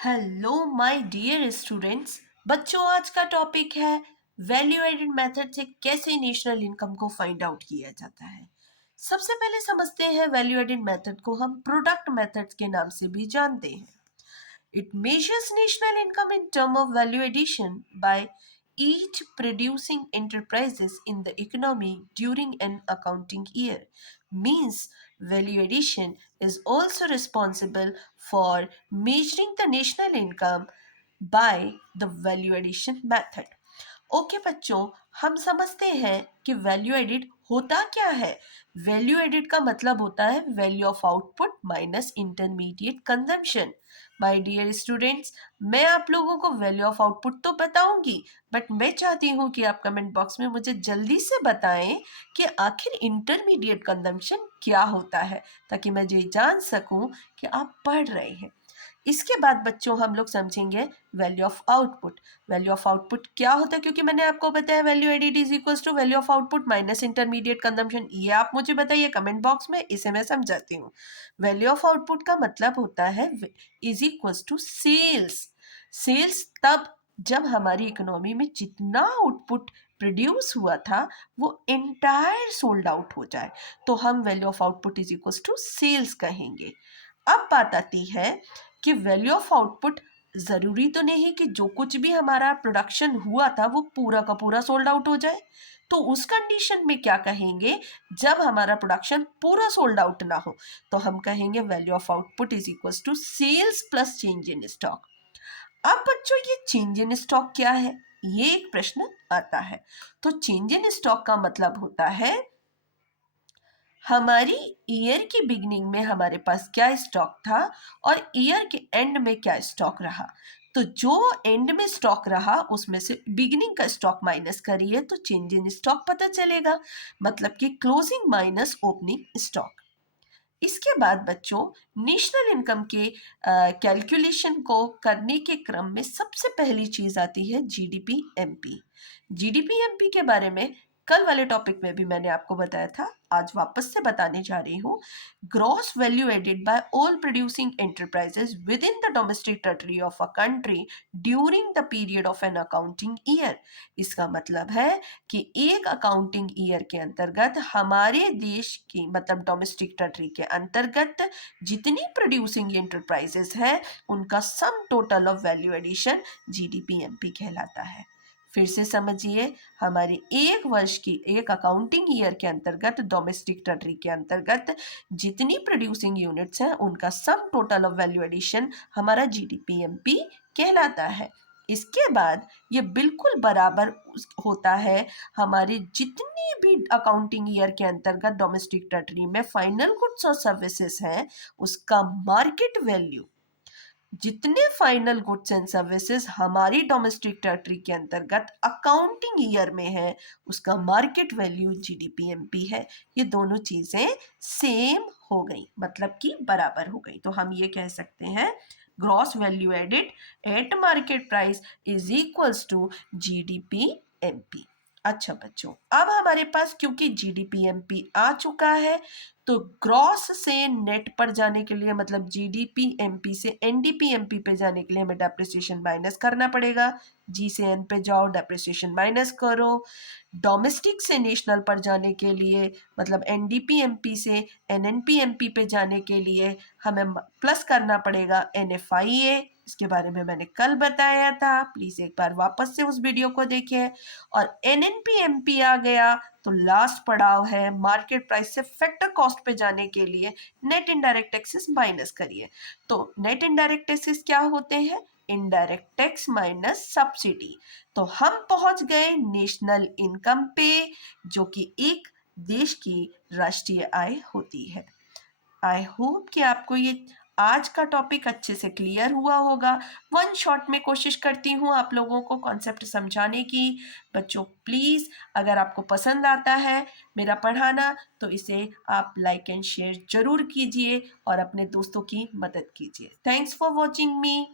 Hello my dear students. बच्चों, आज का टॉपिक है वैल्यू एडेड मेथड से कैसे नेशनल इनकम को फाइंड आउट किया जाता है। सबसे पहले समझते हैं वैल्यू एडेड मेथड को हम प्रोडक्ट मेथड के नाम से भी जानते हैं। It measures national income in terms of value addition by each producing enterprises in the economy during an accounting year. Means value addition is also responsible for measuring the national income by the value addition method. Okay बच्चों, हम समझते हैं कि value added होता क्या है। Value added का मतलब होता है value of output minus intermediate consumption. My dear students, मैं आप लोगों को वैल्यू ऑफ आउटपुट तो बताऊंगी, बट मैं चाहती हूँ कि आप कमेंट बॉक्स में मुझे जल्दी से बताएं कि आखिर इंटरमीडिएट कंजम्पशन क्या होता है, ताकि मैं ये जान सकूं कि आप पढ़ रहे हैं। इसके बाद बच्चों हम लोग समझेंगे value of output. Value of output क्या होता है, क्योंकि मैंने आपको बताया value added is equals to value of output minus intermediate consumption. ये आप मुझे बताइए कमेंट बॉक्स में, इसे मैं समझाती हूँ। वैल्यू ऑफ आउटपुट का मतलब होता है is equals to sales. Sales तब जब हमारी इकोनॉमी में जितना आउटपुट प्रोड्यूस हुआ था वो एंटायर सोल्ड आउट हो जाए, तो हम value of output is equals to sales कहेंगे। अब बात आती है कि वैल्यू ऑफ आउटपुट ज़रूरी तो नहीं कि जो कुछ भी हमारा प्रोडक्शन हुआ था वो पूरा का पूरा सोल्ड आउट हो जाए। तो उस कंडीशन में क्या कहेंगे, जब हमारा प्रोडक्शन पूरा सोल्ड आउट ना हो तो हम कहेंगे value of output is equals to sales plus change in stock. अब बच्चों, ये चेंज इन स्टॉक क्या है, ये एक प्रश्न आता है। तो चेंज इन स्टॉक का मतलब होता है हमारी ईयर की बिगनिंग में हमारे पास क्या स्टॉक था और ईयर के एंड में क्या स्टॉक रहा। तो जो एंड में स्टॉक रहा उसमें से बिगिनिंग का स्टॉक माइनस करिए तो चेंज इन स्टॉक पता चलेगा, मतलब कि क्लोजिंग माइनस ओपनिंग स्टॉक। इसके बाद बच्चों, नेशनल इनकम के कैलकुलेशन को करने के क्रम में सबसे पहली चीज आती है जीडीपी एमपी। जीडीपी एमपी के बारे में कल वाले टॉपिक में भी मैंने आपको बताया था, आज वापस से बताने जा रही हूँ। Gross value added by all producing enterprises within the domestic territory of a country during the period of an accounting year. इसका मतलब है कि एक अकाउंटिंग ईयर के अंतर्गत हमारे देश की, मतलब डोमेस्टिक टेरिटरी के अंतर्गत जितनी प्रोड्यूसिंग एंटरप्राइजेस हैं उनका sum total of value addition GDPMP कहलाता है। फिर से समझिए, हमारे एक वर्ष की, एक अकाउंटिंग ईयर के अंतर्गत डोमेस्टिक टेरिटरी के अंतर्गत जितनी प्रोड्यूसिंग यूनिट्स हैं उनका sum total of value addition हमारा जीडीपीएमपी कहलाता है। इसके बाद ये बिल्कुल बराबर होता है हमारे जितनी भी अकाउंटिंग ईयर के अंतर्गत डोमेस्टिक टेरिटरी में फाइनल गुड्स और सर्विसेज हैं उसका मार्केट वैल्यू। जितने फाइनल गुड्स एंड सर्विसेज हमारी डोमेस्टिक टेरिटरी के अंतर्गत अकाउंटिंग ईयर में है उसका मार्केट वैल्यू जीडीपीएमपी है। ये दोनों चीजें सेम हो गई, मतलब कि बराबर हो गई। तो हम ये कह सकते हैं gross value added at market price is equals to GDPMP. अच्छा बच्चों, अब हमारे पास क्योंकि जीडीपीएमपी आ चुका है तो ग्रॉस से नेट पर जाने के लिए, मतलब जीडीपीएमपी से एनडीपीएमपी पे जाने के लिए हमें डेप्रिसिएशन माइनस करना पड़ेगा। जी से एन पे जाओ, डेप्रिसिएशन माइनस करो। डोमेस्टिक से नेशनल पर जाने के लिए, मतलब एनडीपीएमपी से एनएनपीएमपी पे जाने के लिए हमें प्लस करना पड़ेगा एनएफआईए। इसके बारे में मैंने कल बताया था, प्लीज एक बार वापस से उस वीडियो को देखें। और एनएनपीएमपी आ गया तो लास्ट पड़ाव है मार्केट प्राइस से फैक्टर कॉस्ट पे जाने के लिए नेट इनडायरेक्ट टैक्सेस माइनस करिए। तो नेट इनडायरेक्ट टैक्सेस क्या होते हैं, इनडायरेक्ट टैक्स माइनस सब्सिडी। तो हम पहुंच गए नेशनल इनकम पे, जो कि एक देश की राष्ट्रीय आय होती है। आई होप कि आपको ये आज का टॉपिक अच्छे से क्लियर हुआ होगा। वन शॉट में कोशिश करती हूँ आप लोगों को कॉन्सेप्ट समझाने की। बच्चों प्लीज़, अगर आपको पसंद आता है मेरा पढ़ाना तो इसे आप लाइक एंड शेयर जरूर कीजिए और अपने दोस्तों की मदद कीजिए। Thanks for watching me.